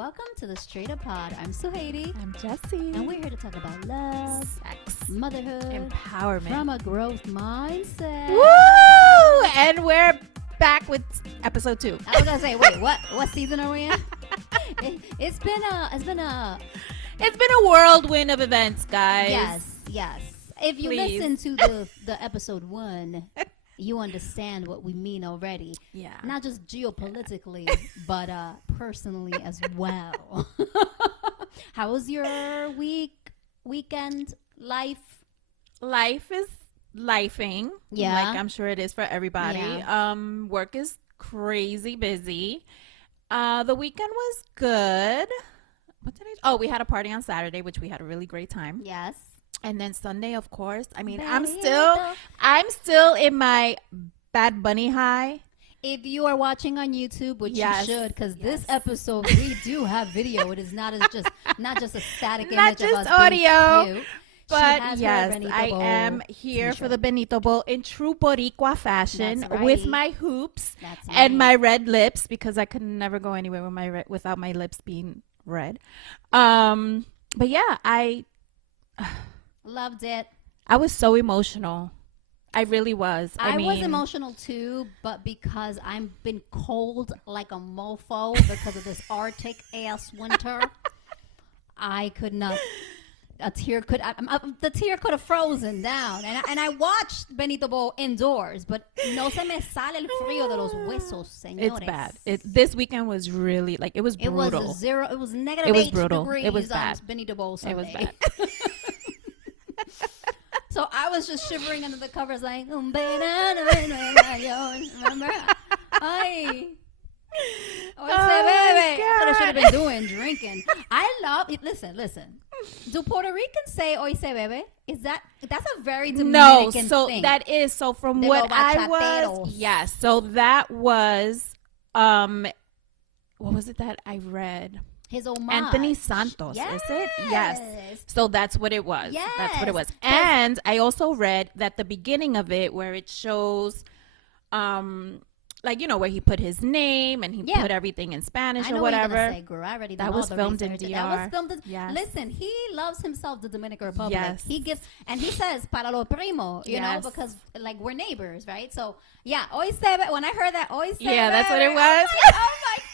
welcome to the Straight Up Pod. I'm Sujeiry. I'm Jessi. And we're here to talk about love, sex, motherhood, empowerment from a growth mindset. Woo! And we're back with episode 2. I was gonna say, wait, what season are we in? It's been a whirlwind of events, guys. Yes. If you listen to the episode 1, you understand what we mean already. Yeah. Not just geopolitically, but personally as well. How was your weekend, life? Life is lifing. Yeah. Like I'm sure it is for everybody. Yeah. Work is crazy busy. The weekend was good. What did I do? Oh, we had a party on Saturday, which we had a really great time. Yes. And then Sunday, of course. I mean, Benito. I'm still in my Bad Bunny high. If you are watching on YouTube, which you should, because this episode we do have video. It is not just a static not image just of us audio. being cute. But yes, I am here for the Benito Bowl in true Boricua fashion with my hoops and my red lips, because I could never go anywhere with without my lips being red. But yeah, I loved it. I was so emotional. I really was. I mean, was emotional too, but because I've been cold like a mofo because of this Arctic ass winter, I could not. The tear could have frozen down, and I watched Benito Bowl indoors, but no se me sale el frío de los huesos, señores. It's bad. This weekend was really it was brutal. It was zero. It was negative. It was 8 brutal. degrees. It was bad. On Benito Bowl Sunday. It was bad. So I was just shivering under the covers, like remember? Ay. Oh, baby. That's what I should have been doing, drinking. I love it. Listen. Do Puerto Ricans say "Oy se bebe"? That's a very Dominican thing? No, so that is from what I was. Yes, so that was what was it that I read? His homage. Anthony Santos, is it? Yes. So that's what it was. Yes. That's what it was. And I also read that the beginning of it, where it shows where he put his name and he put everything in Spanish or whatever. That was filmed in DR. That was filmed in, yes. Listen, he loves himself, the Dominican Republic. Yes. He gives, and he says, para lo primo, you know, because we're neighbors, right? So, yeah, hoy se ve, when I heard that, hoy se yeah, ve, that's what it was. Like, oh my God.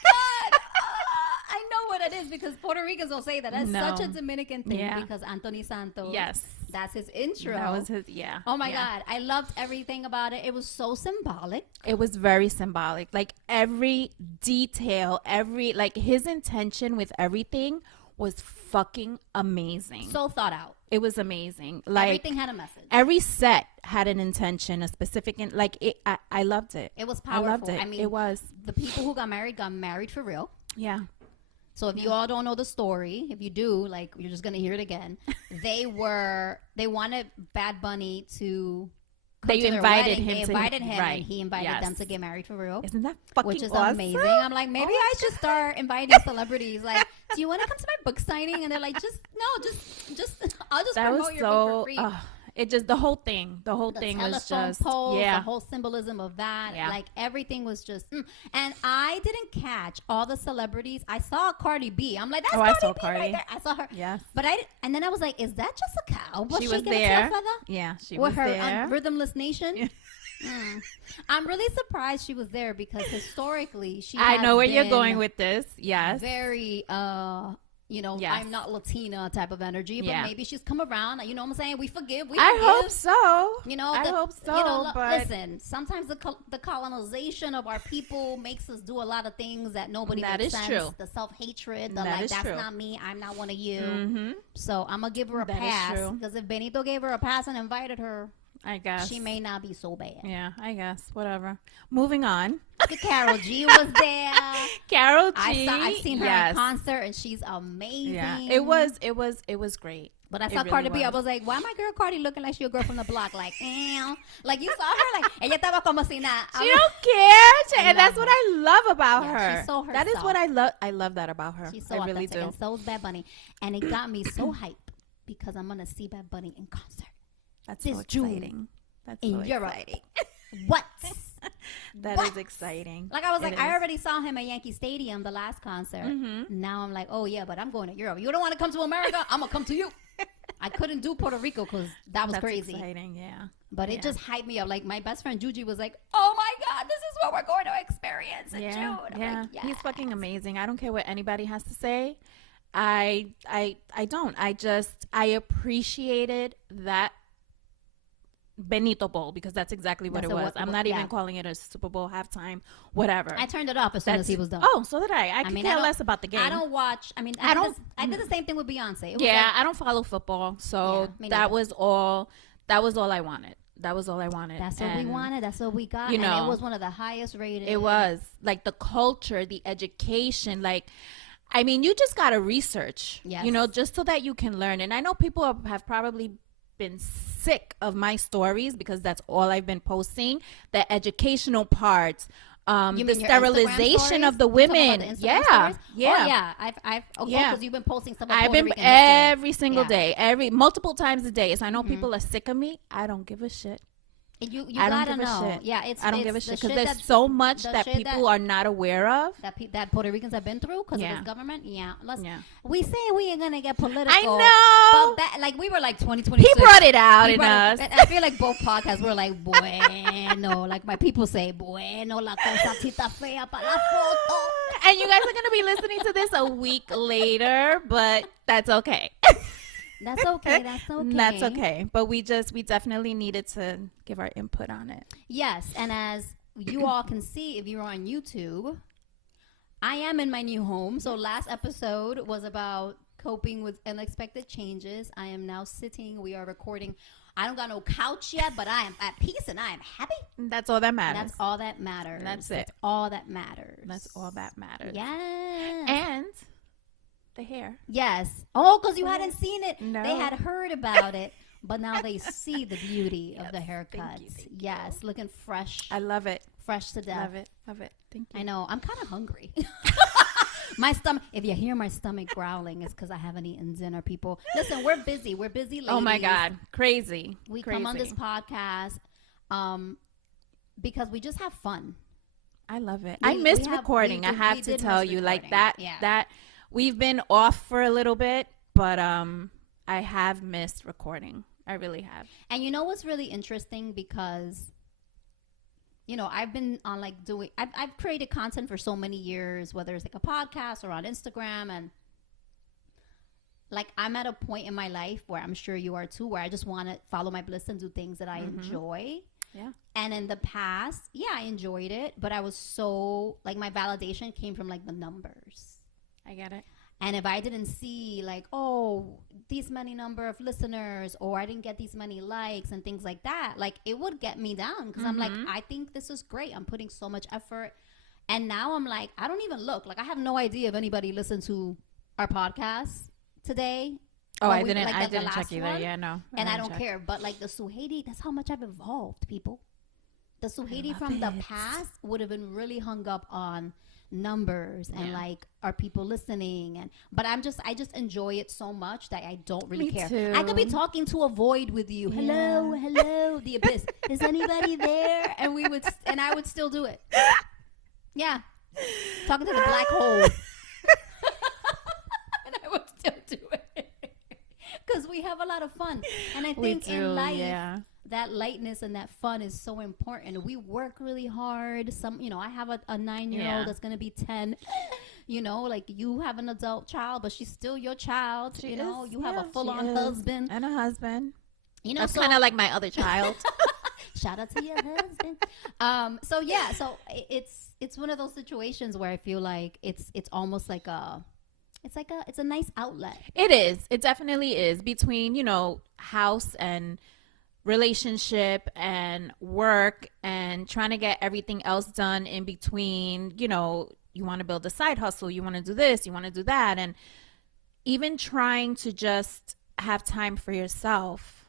I know what it is, because Puerto Ricans will say that. That's such a Dominican thing, because Anthony Santos. Yes. That's his intro. That was his, Oh my God. I loved everything about it. It was so symbolic. It was very symbolic. Like every detail, his intention with everything was fucking amazing. So thought out. It was amazing. Everything had a message. Every set had an intention, a specific, I loved it. It was powerful. I loved it. I mean, it was. The people who got married for real. Yeah. So if you all don't know the story, if you do, you're just gonna hear it again. They wanted Bad Bunny to. They invited him. They invited him, right. and he invited them to get married for real. Isn't that fucking Which is awesome? amazing. I'm like, maybe I should start inviting celebrities. Like, do you want to come to my book signing? And they're like, I'll just promote your book for free. It just the whole thing was just poles, the whole symbolism of that. Like everything was just and I didn't catch all the celebrities. I saw Cardi B. I'm like, that's Cardi B right there. I saw her. Yeah. But and then I was like, is that just a cow? She was there. Yeah, she was there. With her Rhythmless Nation. Yeah. I'm really surprised she was there, because historically I know where you're going with this. Yes. Very I'm not Latina type of energy, but maybe she's come around. You know what I'm saying? We forgive. I hope so. I hope so. But listen, sometimes the colonization of our people makes us do a lot of things that nobody makes sense. True. The self-hatred, that's true. Not me. I'm not one of you. Mm-hmm. So I'm going to give her a pass, because if Benito gave her a pass and invited her, I guess she may not be so bad. Yeah, I guess. Whatever. Moving on. Carol G was there. Carol G. I've seen her in concert, and she's amazing. Yeah, it was great. But I saw Cardi B. I was like, why my girl Cardi looking like she a girl from the block? Like you saw her, ella estaba como si nada. She don't care, and that's what I love about her. She's so herself. That is what I love. I love that about her. She's so I really authentic, do. and so is Bad Bunny, and it got me so hyped, because I'm gonna see Bad Bunny in concert. That's so exciting. That's in so Europe. exciting. What? That is exciting. Like, I was I already saw him at Yankee Stadium, the last concert. Now I'm like, oh yeah, but I'm going to Europe. You don't want to come to America? I'm gonna come to you. I couldn't do Puerto Rico because that was That's crazy. Exciting, yeah. But it just hyped me up. Like, my best friend Juji was like, "Oh my God, this is what we're going to experience in June." I'm like, yes. He's fucking amazing. I don't care what anybody has to say. I don't. I appreciated that Benito Bowl because that's exactly what it was. I'm not even calling it a Super Bowl halftime, whatever. I turned it off as soon as he was done. Oh, so did I. I could care less about the game. I don't watch. I mean, I did the same thing with Beyonce. I don't follow football, so that was all. That was all I wanted. That was all I wanted. That's what we wanted. That's what we got. You know, and it was one of the highest rated. It was like the culture, the education, like. I mean, you just got to research, you know, just so that you can learn. And I know people have probably been sick of my stories because that's all I've been posting, the educational parts, the sterilization of the women. Yeah. I've because you've been posting stuff. I've been every single day, multiple times a day. So I know people are sick of me. I don't give a shit. You gotta know. Shit. Yeah, I don't give a shit because there's so much that people are not aware of that Puerto Ricans have been through because of this government. We say we ain't gonna get political. I know, but like we were like 2026. He brought it out in us. I feel like both podcasts were like bueno, like my people say bueno la cosita fea para la foto. And you guys are gonna be listening to this a week later, but that's okay. That's okay. That's okay. That's okay. But we definitely needed to give our input on it. Yes. And as you all can see, if you're on YouTube, I am in my new home. So last episode was about coping with unexpected changes. I am now sitting. We are recording. I don't got no couch yet, but I am at peace and I am happy. That's all that matters. That's all that matters. That's it. That's all that matters. That's all that matters. Yes. And the hair. Yes. Oh, because you hadn't seen it. No. They had heard about it, but now they see the beauty of the haircut. Thank you. Looking fresh. I love it. Fresh to death. Love it. Thank you. I know. I'm kind of hungry. My stomach, if you hear my stomach growling, it's because I haven't eaten dinner, people. Listen, we're busy. We're busy ladies. Oh, my God. Crazy. We come on this podcast because we just have fun. I love it. I missed recording. I have to tell you. Like that. We've been off for a little bit, but I have missed recording. I really have. And you know what's really interesting because, you know, I've been on like I've created content for so many years, whether it's like a podcast or on Instagram. And like I'm at a point in my life where I'm sure you are too, where I just want to follow my bliss and do things that I enjoy. Yeah. And in the past, I enjoyed it, but I was so like my validation came from like the numbers. I get it. And if I didn't see like, oh, these many number of listeners, or I didn't get these many likes and things like that, like it would get me down because I'm like, I think this is great. I'm putting so much effort. And now I'm like, I don't even look. Like I have no idea if anybody listened to our podcast today. Oh, I didn't check either. Yeah, no. And I don't care. But like the Sujeiry, that's how much I've evolved, people. The Sujeiry from the past would have been really hung up on numbers and like are people listening, but I just enjoy it so much that I don't really care. Too. I could be talking to a void with you. Hello, the abyss. Is anybody there? And I would still do it. Yeah, talking to the black hole, and I would still do it because we have a lot of fun. And I think in life, that lightness and that fun is so important. We work really hard. I have a 9-year-old that's going to be 10. You know, like you have an adult child, but she's still your child. You have a full-on husband. And a husband. You know, that's kind of like my other child. Shout out to your husband. So it's one of those situations where I feel like it's almost like it's a nice outlet. It is. It definitely is between, house and relationship and work and trying to get everything else done in between. You want to build a side hustle, you want to do this, you want to do that, and even trying to just have time for yourself,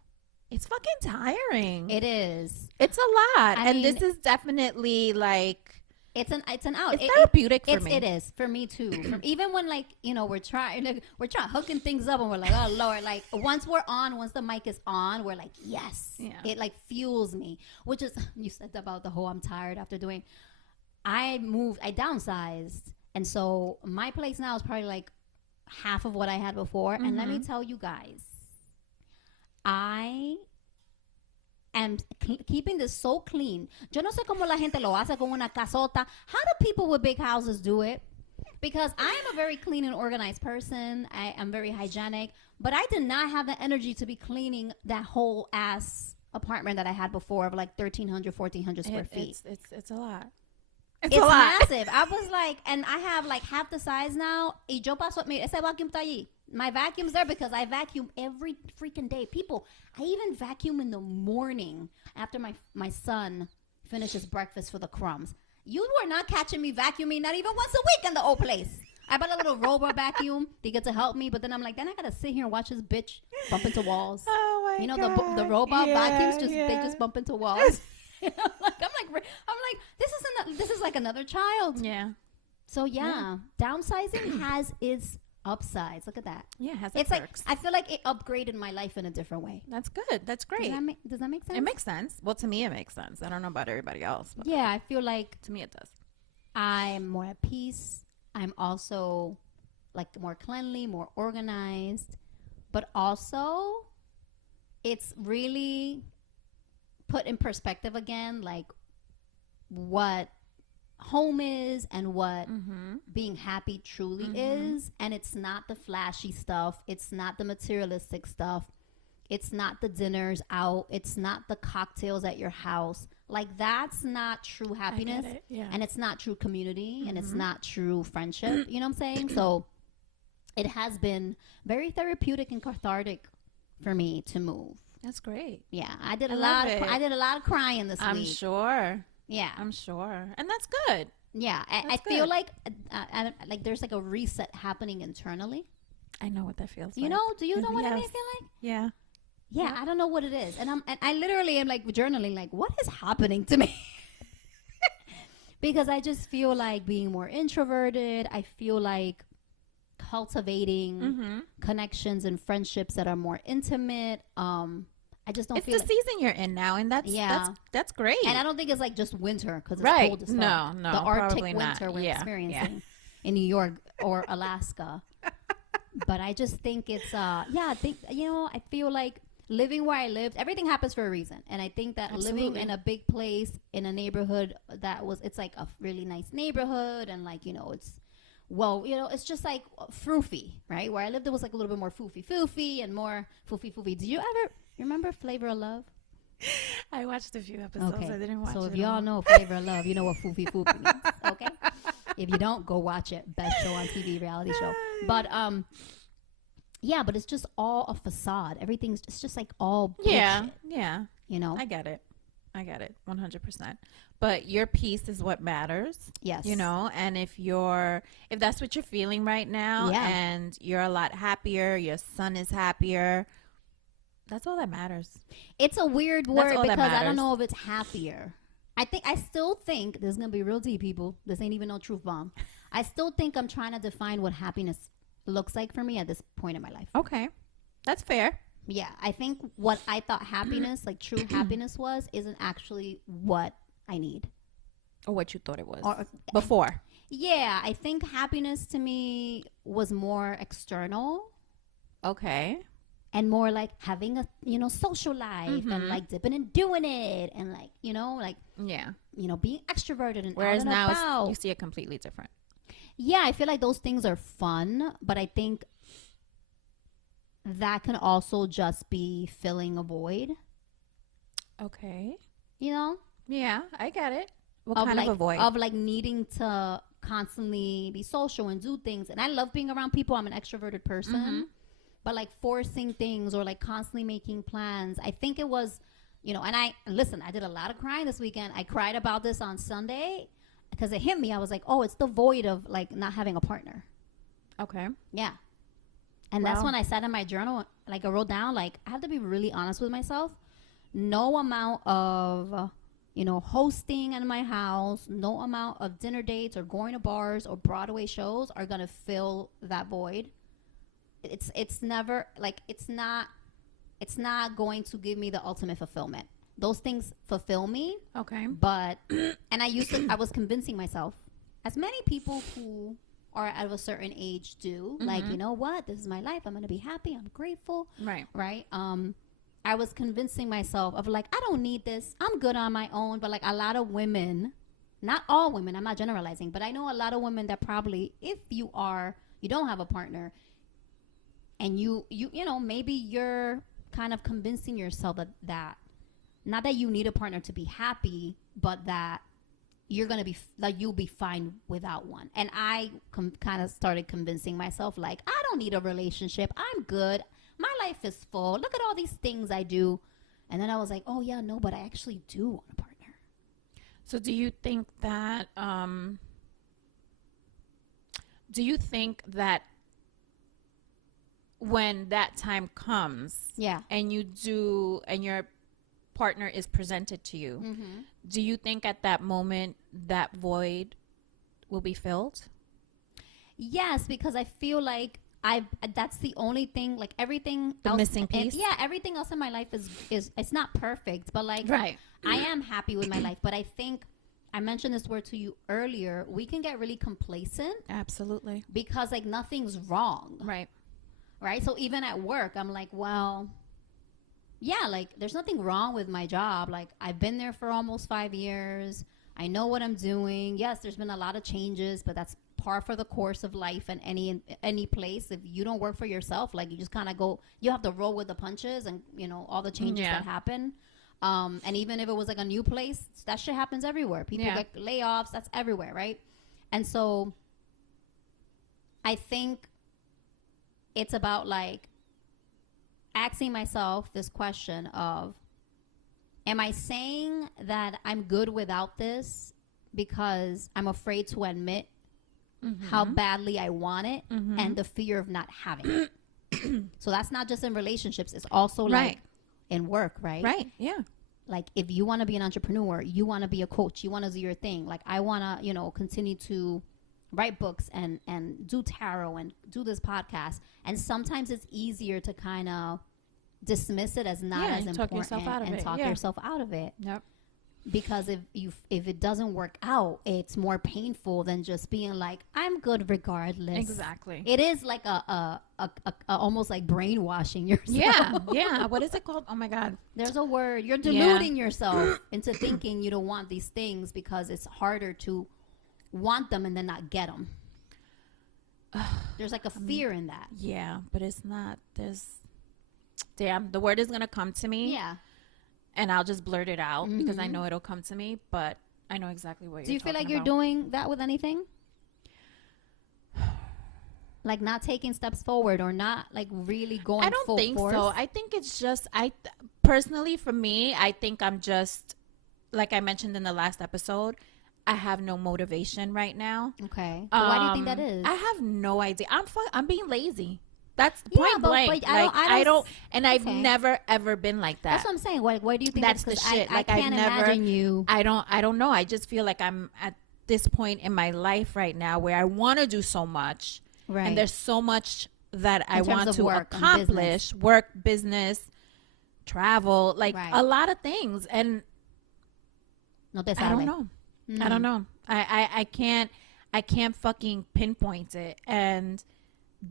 it's fucking tiring. It is. It's a lot. And this is definitely like It's an out. It's therapeutic for me. It is for me too. Even when like we're trying hooking things up and we're like, oh Lord, like once the mic is on, we're like, yes. Yeah. It like fuels me. Which is, you said about the whole I'm tired after doing. I downsized, and so my place now is probably like half of what I had before. And let me tell you guys, I am keeping this so clean. Yo no sé cómo la gente lo hace con una casota. How do people with big houses do it? Because I am a very clean and organized person. I am very hygienic, but I did not have the energy to be cleaning that whole ass apartment that I had before of like 1,300, 1,400 square feet. It's a lot. It's massive. I was like, and I have like half the size now. Y yo paso, ese vacuum está allí. My vacuum's there because I vacuum every freaking day. People, I even vacuum in the morning after my son finishes breakfast for the crumbs. You were not catching me vacuuming not even once a week in the old place. I bought a little robot vacuum to get to help me, but then I'm like, then I gotta sit here and watch this bitch bump into walls. Oh my God. The robot vacuums they just bump into walls. I'm like, this is like another child. Yeah. So yeah. Downsizing has its upsides. Look at that. Yeah, it has its perks. Like I feel like it upgraded my life in a different way. That's good. That's great. Does that make sense? It makes sense. Well, to me, it makes sense. I don't know about everybody else. But yeah, I feel like to me, it does. I'm more at peace. I'm also like more cleanly, more organized, but also it's really put in perspective again, like what home is and what being happy truly is. And it's not the flashy stuff. It's not the materialistic stuff. It's not the dinners out. It's not the cocktails at your house. Like that's not true happiness. I get it. Yeah. And it's not true community and it's not true friendship. You know what I'm saying? So it has been very therapeutic and cathartic for me to move. That's great. Yeah, I did a lot of crying this week. I'm sure. Yeah, I'm sure, and that's good. Yeah, I feel like there's like a reset happening internally. I know what that feels like. You know? Do you know what I feel like? Yeah. Yeah, I don't know what it is, and I literally am like journaling, like what is happening to me? Because I just feel like being more introverted. I feel like cultivating connections and friendships that are more intimate. I just don't feel it's the season you're in now, and that's great. And I don't think it's like just winter because it's cold as well. No, the Arctic winter not. We're experiencing in New York or Alaska. But I just think it's I think I feel like living where I lived, everything happens for a reason, and I think that living in a big place in a neighborhood it's like a really nice neighborhood, and like it's just like foofy, right? Where I lived, it was like a little bit more foofy and more foofy. Do you remember Flavor of Love? I watched a few episodes. Okay. I didn't watch it. So if y'all know Flavor of Love, you know what foofy means, okay? If you don't, go watch it. Best show on TV, reality show. But but it's just all a facade. It's just like all bullshit. Yeah. You know? I get it. 100%. But your peace is what matters. Yes. And if that's what you're feeling right now, and you're a lot happier, your son is happier, that's all that matters. It's a weird word because I don't know if it's happier. I still think this is going to be real deep, people. This ain't even no truth bomb. I still think I'm trying to define what happiness looks like for me at this point in my life. Okay. That's fair. Yeah. I think what I thought happiness, like true happiness was, isn't actually what I need. Or what you thought it was before. Yeah. I think happiness to me was more external. Okay. And more like having a, social life and like dipping and doing it and like, being extroverted and whereas out and now about. You see it completely different. Yeah, I feel like those things are fun, but I think that can also just be filling a void. Okay. Yeah, I get it. What kind of a void? Of like needing to constantly be social and do things. And I love being around people. I'm an extroverted person. But like forcing things or like constantly making plans. I think it was, and I did a lot of crying this weekend. I cried about this on Sunday because it hit me. I was like, oh, it's the void of like not having a partner. Okay. Yeah. And that's when I sat in my journal, like I wrote down, like I have to be really honest with myself. No amount of, hosting in my house, no amount of dinner dates or going to bars or Broadway shows are going to fill that void. It's never like, it's not going to give me the ultimate fulfillment. Those things fulfill me. Okay. But, and I was convincing myself, as many people who are at a certain age do, like, you know what, this is my life, I'm going to be happy, I'm grateful. Right. I was convincing myself of like, I don't need this, I'm good on my own. But like a lot of women, not all women, I'm not generalizing, but I know a lot of women that probably, if you don't have a partner, and you know, maybe you're kind of convincing yourself that not that you need a partner to be happy, but that you're going to be, like, you'll be fine without one. And I kind of started convincing myself, like, I don't need a relationship. I'm good. My life is full. Look at all these things I do. And then I was like, oh, yeah, no, but I actually do want a partner. So do you think that, when that time comes, and your partner is presented to you, do you think at that moment that void will be filled? Yes, because I feel like that's the only thing, like everything else, missing piece. Everything else in my life is it's not perfect, but like, right. I am happy with my life. But I think I mentioned this word to you earlier. We can get really complacent. Absolutely. Because like nothing's wrong. Right. So even at work, I'm like, well, yeah, like there's nothing wrong with my job. Like I've been there for almost 5 years. I know what I'm doing. Yes, there's been a lot of changes, but that's par for the course of life and any place. If you don't work for yourself, like you just kind of you have to roll with the punches and, all the changes that happen. And even if it was like a new place, that shit happens everywhere. People get layoffs. That's everywhere. Right. And so I think it's about like asking myself this question of, am I saying that I'm good without this because I'm afraid to admit how badly I want it and the fear of not having it? So that's not just in relationships. It's also like in work, right? Right. Yeah. Like if you want to be an entrepreneur, you want to be a coach, you want to do your thing. Like I want to, continue to write books and do tarot and do this podcast. And sometimes it's easier to kind of dismiss it as not as important and talk yourself out of it. Yep. Because if it doesn't work out, it's more painful than just being like, I'm good regardless. Exactly. It is like a almost like brainwashing yourself. Yeah. Yeah. What is it called? Oh my God. There's a word. You're deluding yourself into thinking you don't want these things because it's harder to want them and then not get them. There's like a fear in that. Yeah, but it's not. The word is going to come to me. Yeah. And I'll just blurt it out because I know it'll come to me, but I know exactly what you're talking about. Do you feel like you're doing that with anything? Like not taking steps forward or not like really going full force? I don't think so. I think it's just, personally for me, I think I'm just, like I mentioned in the last episode, I have no motivation right now. Okay. Why do you think that is? I have no idea. I'm being lazy. That's point blank. But I don't, and I've never ever been like that. That's what I'm saying. Why do you think that's the shit? I can't imagine you. I don't know. I just feel like I'm at this point in my life right now where I want to do so much, and there's so much that I want to accomplish: work, business, travel, like a lot of things. And I don't know. I don't know. I can't fucking pinpoint it. And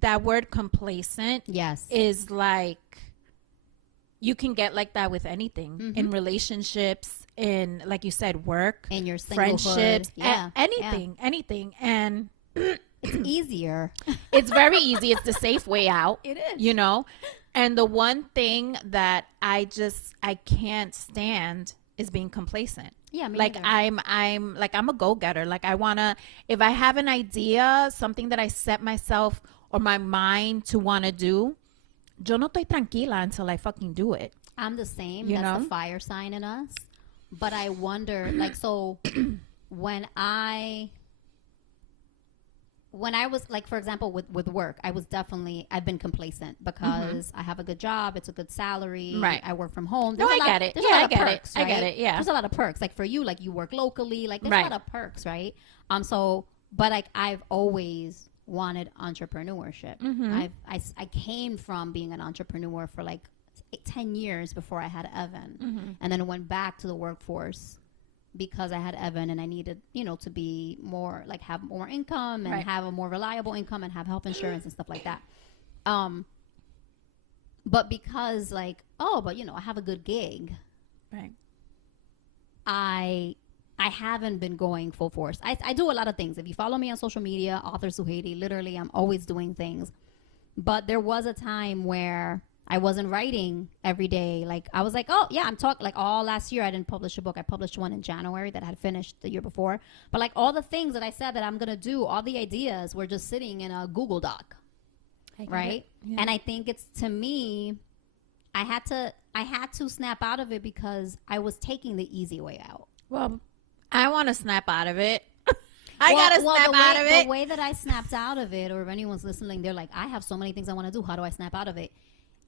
that word complacent is like, you can get like that with anything in relationships, in, like you said, work, in your friendships, anything. And it's easier. It's very easy. It's the safe way out. It is. And the one thing that I can't stand is being complacent. Yeah, me like either. I'm a go-getter. Like if I have an idea, something that I set myself or my mind to want to do, yo no estoy tranquila until I fucking do it. I'm the same. That's the fire sign in us. But I wonder, like, so when I when I was like, for example, with work, I've been complacent because I have a good job. It's a good salary. Right. I work from home. I get it. Yeah, I get it. Right? I get it. Yeah. There's a lot of perks. Like for you, like you work locally. Like there's a lot of perks, right? But like I've always wanted entrepreneurship. I came from being an entrepreneur for like 10 years before I had Evan, and then went back to the workforce because I had Evan and I needed, to be more like have more income and have a more reliable income and have health insurance and stuff like that. But because like, I have a good gig. Right. I haven't been going full force. I do a lot of things. If you follow me on social media, author Sujeiry, literally I'm always doing things. But there was a time where I wasn't writing every day. Like I was like, I'm talking like all last year I didn't publish a book. I published one in January that I had finished the year before. But like all the things that I said that I'm going to do, all the ideas were just sitting in a Google Doc. Right? Yeah. And I think it's, to me, I had to snap out of it because I was taking the easy way out. Well, I want to snap out of it. I gotta snap out of it. The way that I snapped out of it, or if anyone's listening, they're like, I have so many things I want to do. How do I snap out of it?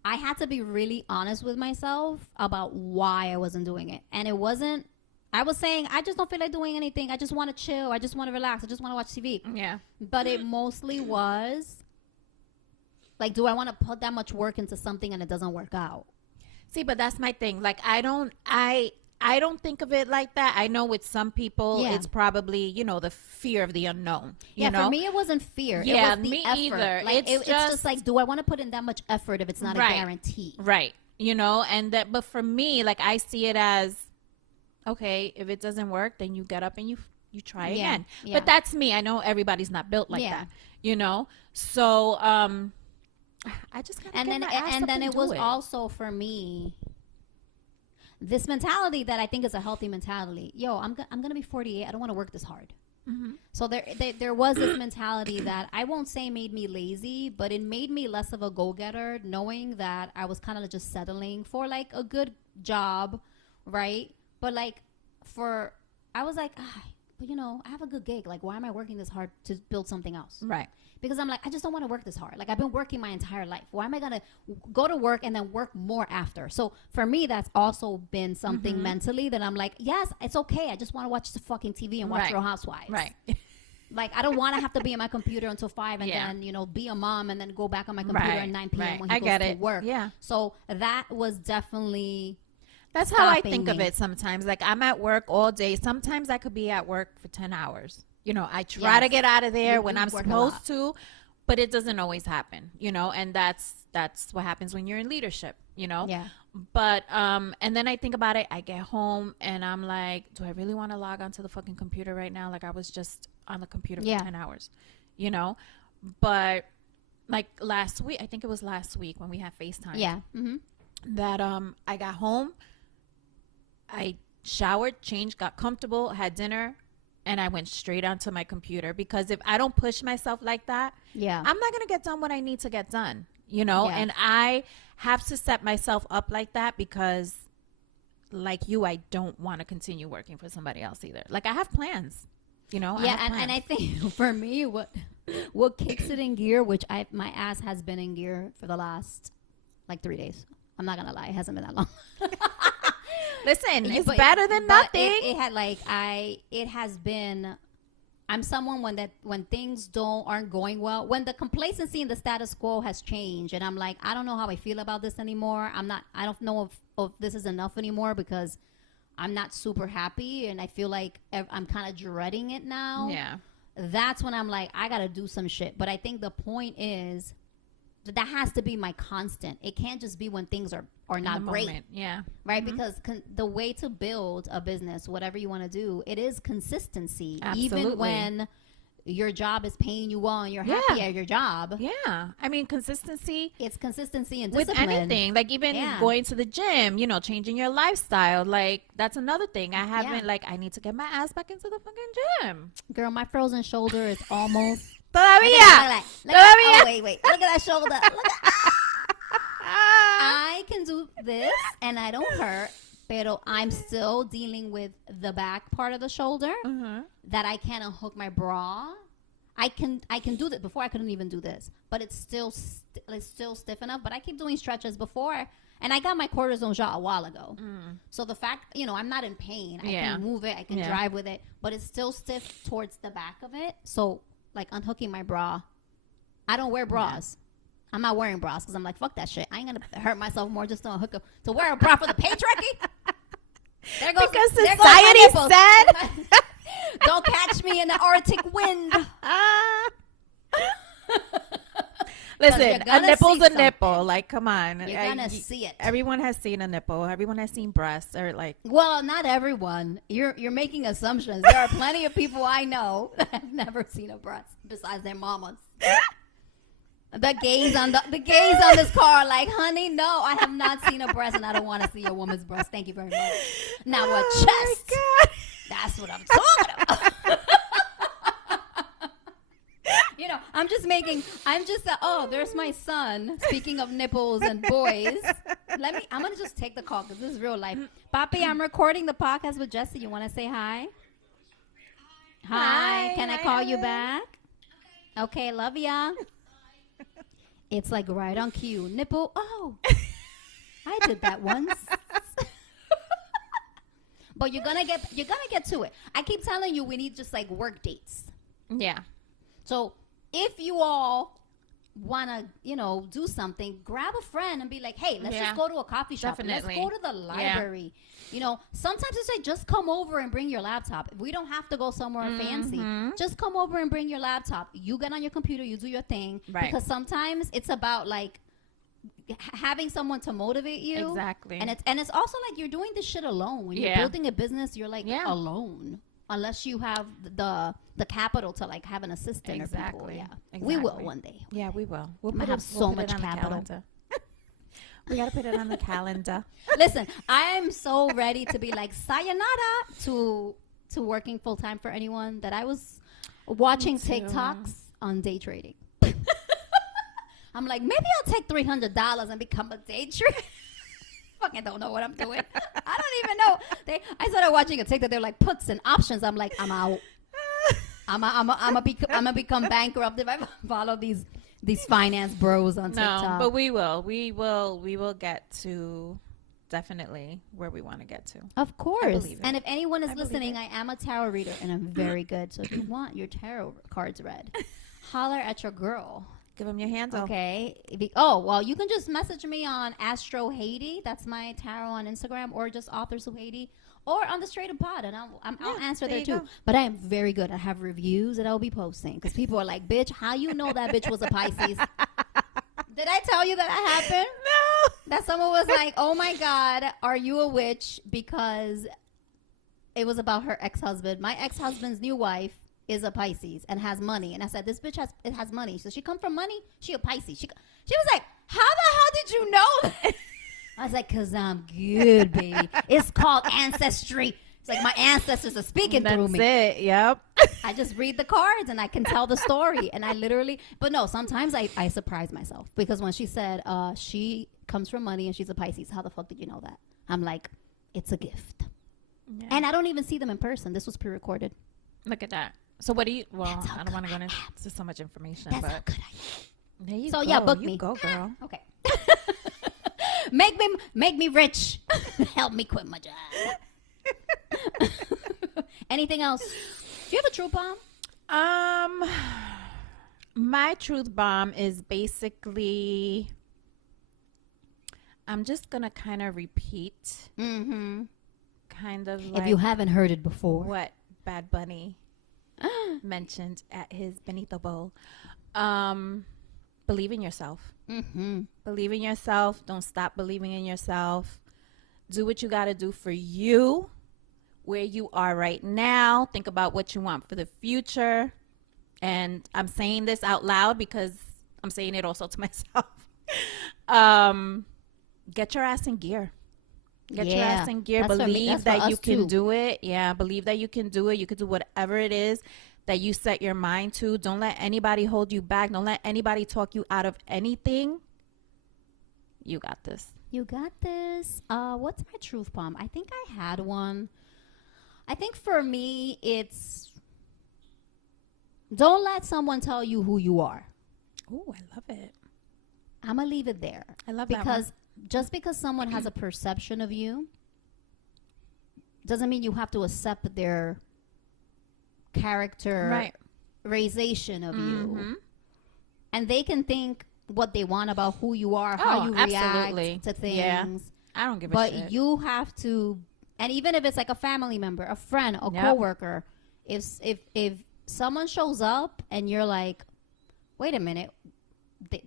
I had to be really honest with myself about why I wasn't doing it. And it wasn't, I was saying, I just don't feel like doing anything. I just want to chill. I just want to relax. I just want to watch TV. Yeah. But it mostly was like, do I want to put that much work into something and it doesn't work out? See, but that's my thing. Like, I don't think of it like that. I know with some people, it's probably, the fear of the unknown. You know? For me, it wasn't fear. Yeah, it was the me effort. either. Like, it's just like, do I want to put in that much effort if it's not a guarantee? Right. But for me, like, I see it as, okay, if it doesn't work, then you get up and you try again. Yeah. But that's me. I know everybody's not built like that, So, I just kind of and then it was also for me this mentality that I think is a healthy mentality. I'm gonna be 48. I don't want to work this hard. So there was this mentality that I won't say made me lazy, but it made me less of a go-getter, knowing that I was kind of just settling for like a good job, right? But like I was like, but I have a good gig. Like, why am I working this hard to build something else? Right. Because I'm like, I just don't want to work this hard. Like, I've been working my entire life. Why am I going to go to work and then work more after? So for me, that's also been something mentally that I'm like, yes, it's okay. I just want to watch the fucking TV and watch Real Housewives. Right. Like, I don't want to have to be on my computer until 5 and then, be a mom and then go back on my computer at 9 p.m. when he goes to work. Yeah. So that was definitely... That's how I think of it sometimes. Like, I'm at work all day. Sometimes I could be at work for 10 hours. I try to get out of there when I'm supposed to, but it doesn't always happen, and that's what happens when you're in leadership, Yeah. But, and then I think about it, I get home and I'm like, do I really want to log onto the fucking computer right now? Like, I was just on the computer for 10 hours, but like last week, I think it was last week when we had FaceTime. Yeah. That, I got home, I showered, changed, got comfortable, had dinner, and I went straight onto my computer, because if I don't push myself like that, I'm not going to get done what I need to get done, and I have to set myself up like that because, like you, I don't want to continue working for somebody else either. Like, I have plans, and I think for me, what kicks it in gear, which my ass has been in gear for the last like 3 days. I'm not going to lie. It hasn't been that long. Listen, it's better than nothing. It has been. I'm someone when things aren't going well, when the complacency in the status quo has changed, and I'm like, I don't know how I feel about this anymore. I don't know if this is enough anymore, because I'm not super happy, and I feel like I'm kind of dreading it now. Yeah, that's when I'm like, I gotta do some shit. But I think the point is that has to be my constant. It can't just be when things are not great. Moment. Yeah. Right? Because the way to build a business, whatever you want to do, it is consistency. Absolutely. Even when your job is paying you well and you're happy at your job. Yeah. I mean, consistency. It's consistency and discipline. With anything. Like, even going to the gym, changing your lifestyle. Like, that's another thing. I haven't, I need to get my ass back into the fucking gym. Girl, my frozen shoulder is almost... Todavía. Oh, wait. Look at that shoulder. I can do this and I don't hurt, but I'm still dealing with the back part of the shoulder that I can't unhook my bra. I can do this. Before I couldn't even do this, but it's still stiff enough. But I keep doing stretches before, and I got my cortisone shot a while ago. So the fact, I'm not in pain. I can move it. I can drive with it, but it's still stiff towards the back of it. So like unhooking my bra, I don't wear bras. I'm not wearing bras because I'm like, fuck that shit. I ain't gonna hurt myself more just to unhook to wear a bra for the patriarchy. Because society said, don't catch me in the Arctic wind. Listen, a nipple's a nipple. Like, come on. You're gonna see it. Everyone has seen a nipple. Everyone has seen breasts, or like. Well, not everyone. You're making assumptions. There are plenty of people I know that have never seen a breast besides their mamas. The gays on this car are like, honey, no, I have not seen a breast, and I don't want to see a woman's breast. Thank you very much. Now a chest. That's what I'm talking about. There's my son. Speaking of nipples and boys, I'm going to just take the call because this is real life. Papi, I'm recording the podcast with Jessi. You want to say hi? Hi. Can I call you back? Okay, love ya. It's like right on cue. Nipple. Oh, I did that once. But you're gonna get to it. I keep telling you we need just like work dates. Yeah. So if you all wanna, do something, grab a friend and be like, hey, let's just go to a coffee shop. Definitely. Let's go to the library. Yeah. Sometimes it's like just come over and bring your laptop. We don't have to go somewhere fancy. Just come over and bring your laptop. You get on your computer, you do your thing. Right. Because sometimes it's about like having someone to motivate you. Exactly. And it's also like you're doing this shit alone. When you're building a business, you're like alone. Unless you have the capital to like have an assistant or people. Yeah. Exactly. We will one day. Yeah, we will. We'll have so much capital. We got to put it on the calendar. Listen, I am so ready to be like sayonara to working full time for anyone that I was watching TikToks on day trading. I'm like, maybe I'll take $300 and become a day trader. Fucking don't know what I'm doing. I don't even know. I started watching a TikTok. They're like puts and options. I'm like, I'm out. I'm gonna become bankrupt if I follow these finance bros on TikTok. No, but we will get to definitely where we want to get to. Of course. And if anyone is listening, I am a tarot reader and I'm very good. So if you want your tarot cards read, holler at your girl. Give them your handle. Okay. Well, you can just message me on Astro Haiti. That's my tarot on Instagram, or just Author Sujeiri, or on the Straight Up Pod, and I'll answer there too. Go. But I am very good. I have reviews that I'll be posting because people are like, "Bitch, how you know that bitch was a Pisces?" Did I tell you that happened? No. That someone was like, "Oh my God, are you a witch?" Because it was about her ex-husband. My ex-husband's new wife is a Pisces and has money. And I said, this bitch has money. So she come from money? She a Pisces. She was like, how the hell did you know that? I was like, because I'm good, baby. It's called ancestry. It's like my ancestors are speaking through me. That's it. Yep. I just read the cards and I can tell the story. And I literally, but no, sometimes I surprise myself. Because when she said she comes from money and she's a Pisces, how the fuck did you know that? I'm like, it's a gift. Yeah. And I don't even see them in person. This was pre-recorded. Look at that. So what do you? Well, I don't want to go into so much information. That's but how good I am. There you so go. Yeah, book me. Go, girl. Okay. make me rich. Help me quit my job. Anything else? Do you have a truth bomb? My truth bomb is basically, I'm just gonna kind of repeat. Kind of like, if you haven't heard it before, what Bad Bunny mentioned at his Benito Bowl. Believe in yourself. Believe in yourself. Don't stop believing in yourself. Do what you got to do for you, where you are right now. Think about what you want for the future. And I'm saying this out loud because I'm saying it also to myself. Get your ass in gear. Get your ass in gear. Believe that you can do it. Yeah, believe that you can do it. You can do whatever it is that you set your mind to. Don't let anybody hold you back. Don't let anybody talk you out of anything. You got this. You got this. What's my truth bomb? I think I had one. I think for me, it's Don't let someone tell you who you are. Oh, I love it. I'm going to leave it there. I love that because just because someone has a perception of you doesn't mean you have to accept their characterization of you. And they can think what they want about who you are, how you react to things. Yeah. I don't give a shit. But you have to, and even if it's like a family member, a friend, a coworker, if someone shows up and you're like, wait a minute,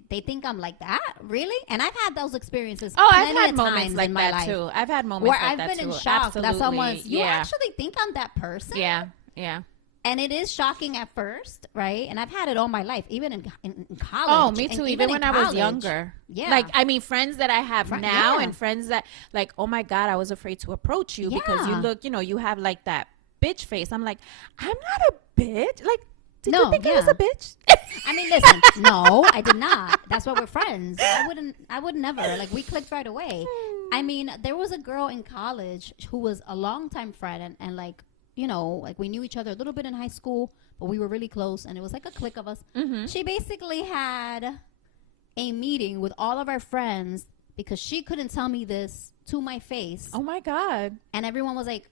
they think I'm like that? Really? And I've had those experiences. Oh, I've had moments like that too. I've had moments where like I've been in shock Absolutely. that someone's, you actually think I'm that person? Yeah, yeah. And it is shocking at first, right? And I've had it all my life, even in college. Oh, me too. Even when I was younger. Yeah. Like, I mean, friends that I have now and friends that, like, oh my God, I was afraid to approach you because you look, you have like that bitch face. I'm like, I'm not a bitch. Like, did you think I was a bitch? I mean, listen, no, I did not. That's why we're friends. I would never. Like, we clicked right away. I mean, there was a girl in college who was a longtime friend and like, like we knew each other a little bit in high school, but we were really close and it was like a clique of us. She basically had a meeting with all of our friends because she couldn't tell me this to my face. Oh my God. And everyone was like,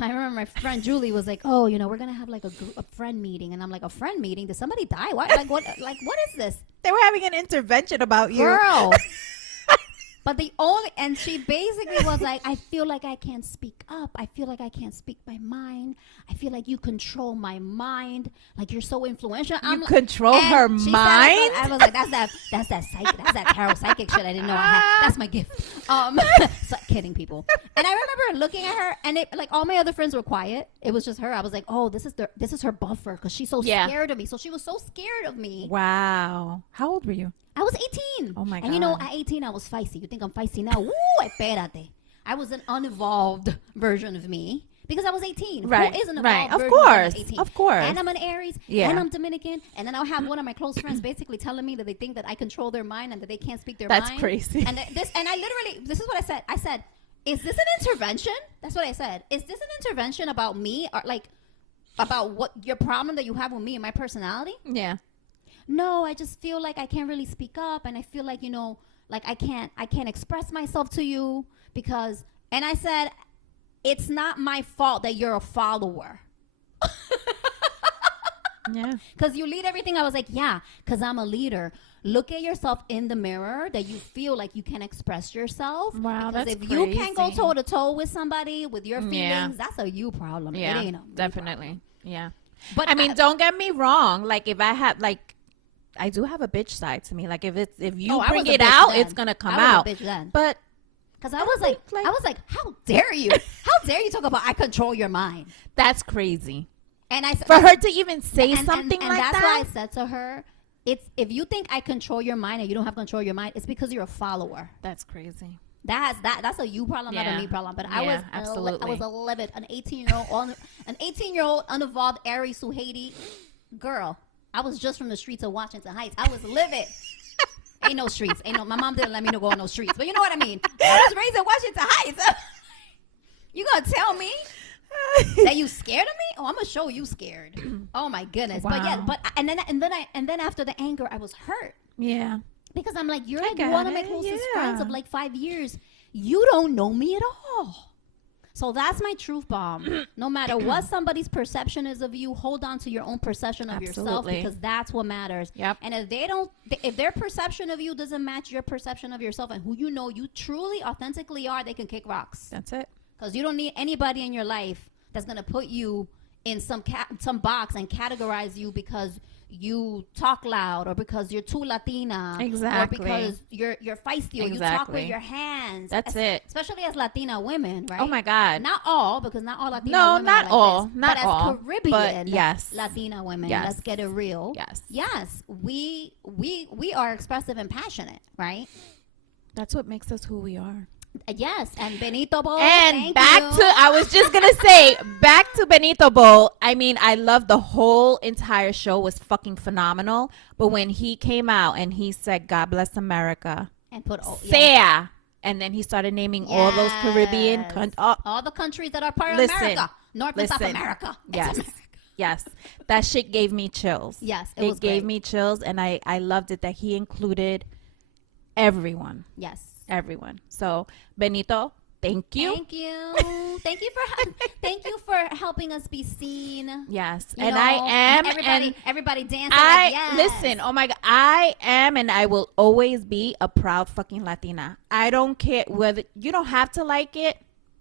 I remember my friend Julie was like, oh, we're going to have like a friend meeting. And I'm like, a friend meeting? Did somebody die? What? What is this? They were having an intervention about you. Girl. But and she basically was like, I feel like I can't speak up. I feel like I can't speak my mind. I feel like you control my mind. Like you're so influential. You control her mind? I was like, that's that tarot psychic shit I didn't know I had. That's my gift. So, kidding people. And I remember looking at her and like all my other friends were quiet. It was just her. I was like, oh, this is her buffer because she's so scared of me. So she was so scared of me. Wow. How old were you? I was 18. Oh, my God. And at 18, I was feisty. You think I'm feisty now? Woo, espérate. I was an unevolved version of me because I was 18. Right. Who is an evolved version of 18? Of course. And I'm an Aries. Yeah. And I'm Dominican. And then I'll have one of my close friends basically telling me that they think that I control their mind and that they can't speak their mind. That's crazy. And I literally, this is what I said. I said, is this an intervention? That's what I said. Is this an intervention about me or like about what your problem that you have with me and my personality? Yeah. No, I just feel like I can't really speak up and I feel like, like I can't express myself to you because, and I said, it's not my fault that you're a follower. Yeah. Because you lead everything. I was like, yeah, because I'm a leader. Look at yourself in the mirror that you feel like you can express yourself. Wow, because that's if crazy. you can't go toe to toe with somebody with your feelings, that's a you problem. Yeah, it ain't definitely. Yeah. But I mean, don't get me wrong. Like if I have I do have a bitch side to me. Like if you bring it out, it's gonna come out. But because I was like, how dare you? How dare you talk about I control your mind? That's crazy. And for her to even say something and like that's that. why I said to her, it's if you think I control your mind and you don't have control of your mind, it's because you're a follower. That's crazy. That's a you problem, not a me problem. But I was a livid, an 18-year-old unevolved Aries Sujeiri girl. I was just from the streets of Washington Heights. I was livid. Ain't no streets. My mom didn't let me go on no streets. But you know what I mean. I was raised in Washington Heights. You gonna tell me that you scared of me? Oh, I'm gonna show you scared. Oh my goodness. Wow. And then after the anger, I was hurt. Yeah. Because I'm like, you're like one of my closest friends of like 5 years. You don't know me at all. So that's my truth bomb. No matter what somebody's perception is of you, hold on to your own perception of yourself because that's what matters. Yep. And if their perception of you doesn't match your perception of yourself and who you truly, authentically are, they can kick rocks. That's it. Because you don't need anybody in your life that's going to put you in some box and categorize you because you talk loud or because you're too Latina. Exactly. Or because you're feisty or you talk with your hands. That's it. Especially as Latina women, right? Oh my God. Not all, because not all Latina women not are like all. this. Not but all. as Caribbean yes. Latina women, yes. let's get it real. Yes. Yes. We are expressive and passionate, right? That's what makes us who we are. Yes, and Benito Bowl. And I was just going to say, back to Benito Bowl. I mean, I love the whole entire show was fucking phenomenal. But when he came out and he said, God bless America. And put, and then he started naming all those Caribbean all the countries that are part of America. North and South America. Yes. America. Yes. That shit gave me chills. Yes, it gave me chills, and I loved it that he included everyone. Yes. Everyone. So, Benito, thank you. Thank you. Thank you for helping us be seen. Yes. You and know, I am. Everybody dancing. Yes. Listen, oh my God. I am and I will always be a proud fucking Latina. I don't care whether you don't have to like it.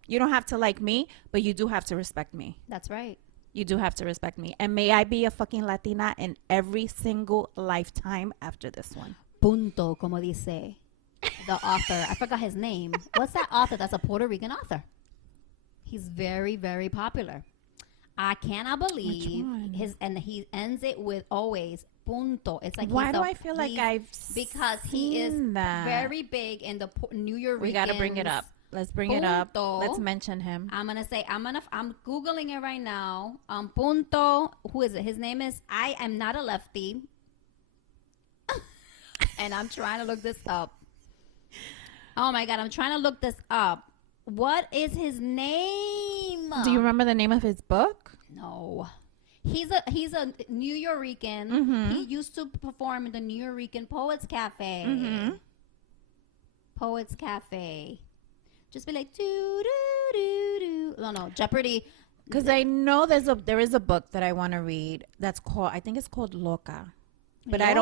You don't have to like me, but you do have to respect me. That's right. You do have to respect me. And may I be a fucking Latina in every single lifetime after this one. Punto, como dice the author. I forgot his name. What's that author? That's a Puerto Rican author. He's very, very popular. I cannot believe he ends it with always punto. It's like why do I feel like I've because he is that. Very big in the New York. We gotta bring it up. Let's bring it up. Let's mention him. I'm Googling it right now. Punto. Who is it? His name is I am not a lefty. And I'm trying to look this up. Oh my God, I'm trying to look this up. What is his name? Do you remember the name of his book? No. He's a New Yorican. Mm-hmm. He used to perform in the New Yorican Poets Cafe. Mm-hmm. Poets Cafe. Just be like, do, do, do, do. No, Jeopardy. Because I know there is a book that I want to read that's called, I think it's called Loca. But Loca. I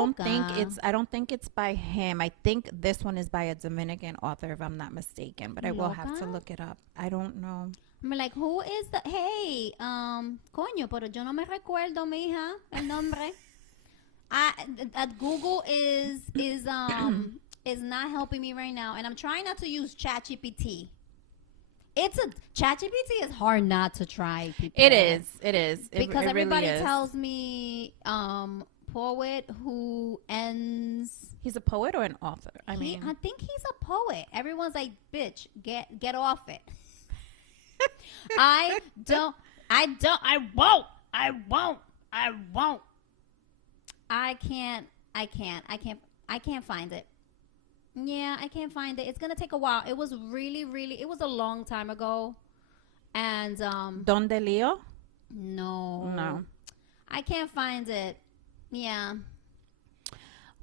don't think it's by him. I think this one is by a Dominican author, if I'm not mistaken. But I will have to look it up. I don't know. I'm like, who is the? Hey, coño, pero yo no me recuerdo, mija, el nombre. Google is not helping me right now, and I'm trying not to use ChatGPT. ChatGPT is hard not to try. People. It is. Because everybody really tells me, poet who ends. He's a poet or an author? I think he's a poet. Everyone's like, bitch, get off it. I won't. I can't find it. Yeah, I can't find it. It's gonna take a while. It was it was a long time ago. And Don de Leo? No. I can't find it. Yeah.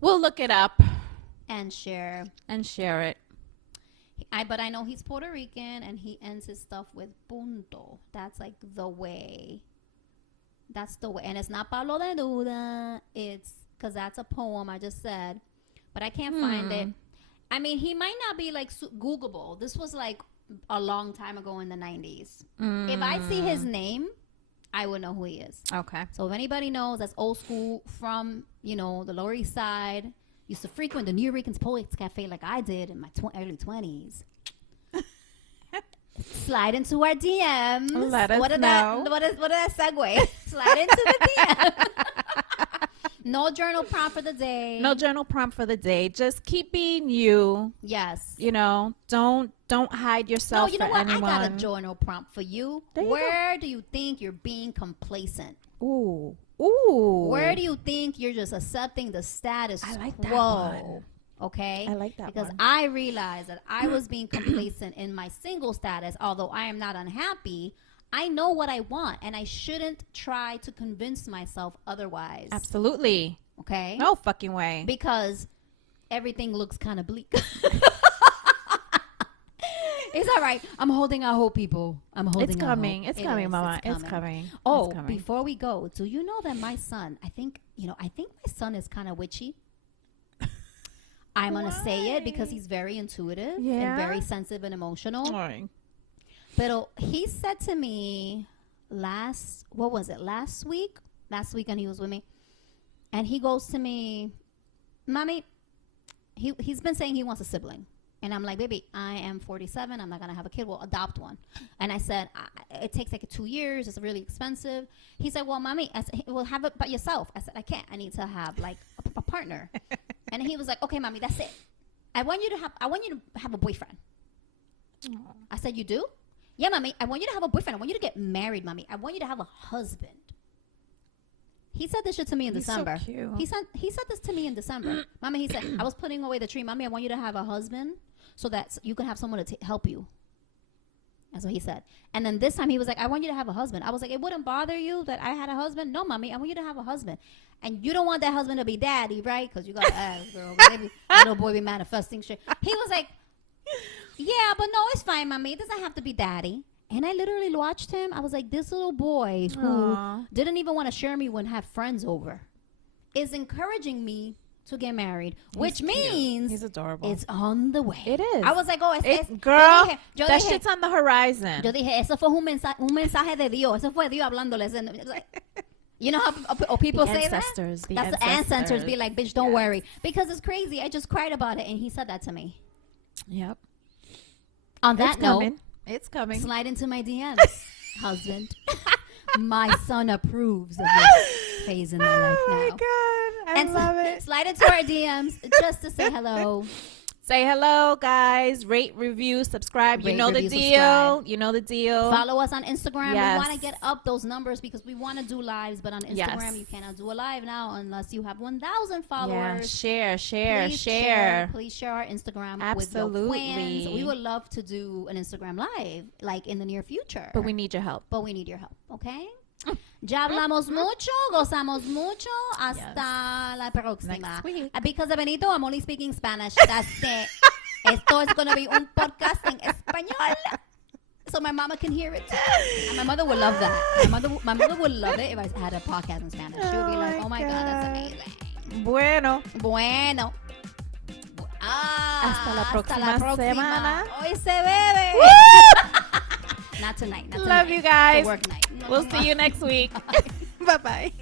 We'll look it up and share it. But I know he's Puerto Rican, and he ends his stuff with punto. That's like the way. That's the way. And it's not Pablo de Duda. It's because that's a poem I just said. But I can't find it. I mean, he might not be like Googleable. This was like a long time ago in the 90s. If I see his name, I would know who he is. Okay. So if anybody knows that's old school from, the Lower East Side, used to frequent the New Yorkers Poets Cafe like I did in my early 20s. Slide into our DMs. Let us know. What did that segue? Slide into the DM. No journal prompt for the day. Just keep being you. Yes. Don't hide yourself. No, you know for what? anyone. I got a journal prompt for you. Where do you think you're being complacent? Ooh. Where do you think you're just accepting the status quo? I like that one. Okay? I like that because one. I realized that I was being complacent in my single status. Although I am not unhappy, I know what I want, and I shouldn't try to convince myself otherwise. Absolutely. Okay? No fucking way. Because everything looks kind of bleak. It's all right. I'm holding out hope, people. It's coming, Mama. It's coming. Oh, before we go, do you know that my son, I think my son is kind of witchy. I'm going to say it because he's very intuitive and very sensitive and emotional. Why? But he said to me last week? Last weekend he was with me. And he goes to me, Mommy, he's been saying he wants a sibling. And I'm like, baby, I am 47. I'm not going to have a kid. We'll adopt one. And I said, it takes like 2 years. It's really expensive. He said, well, Mommy, we'll have it by yourself. I said, I can't. I need to have like a partner. And he was like, okay, Mommy, that's it. I want you to have a boyfriend. Aww. I said, you do? Yeah, Mommy, I want you to have a boyfriend. I want you to get married, Mommy. I want you to have a husband. He said this shit to me in December. So cute. He said this to me in December. Mommy, he said, I was putting away the tree. Mommy, I want you to have a husband so that you can have someone to help you. That's what he said. And then this time he was like, I want you to have a husband. I was like, it wouldn't bother you that I had a husband? No, mommy, I want you to have a husband. And you don't want that husband to be daddy, right? Because you got to ask, girl. Maybe little boy be manifesting shit. He was like, yeah, but no, it's fine, mommy. It doesn't have to be daddy. And I literally watched him. I was like, this little boy who didn't even want to share me when have friends over is encouraging me to get married, which means he's adorable. It's on the way. It is. I was like, oh, girl, that shit's on the horizon. Yo dije, eso fue un mensaje de Dios. Eso fue Dios hablándole. You know how people say ancestors, that? That's the ancestors be like, bitch, don't worry. Because it's crazy. I just cried about it, and he said that to me. Yep. On that note, it's coming. Slide into my DMs, husband. My son approves of this phase in my life now. Oh, my God. I love it. Slide into our DMs just to say hello. Say hello, guys. Rate, review, subscribe. You know the deal. You know the deal. Follow us on Instagram. Yes. We want to get up those numbers because we want to do lives, but on Instagram, you cannot do a live now unless you have 1,000 followers. Yeah. Share. Please share our Instagram Absolutely. with your friends. We would love to do an Instagram live, like in the near future. But we need your help. Okay? Ya hablamos mucho, gozamos mucho. Hasta la próxima. Next week. Because of Benito, I'm only speaking Spanish. That's it. Esto es going to be un podcast en español. So my mama can hear it too. And my mother would love that. My mother would love it if I had a podcast in Spanish. She would be like, oh my God, that's amazing. Bueno. Hasta la próxima semana. Hoy se bebe. Not tonight. Love you guys. It's a work night. We'll see you next week. Bye-bye.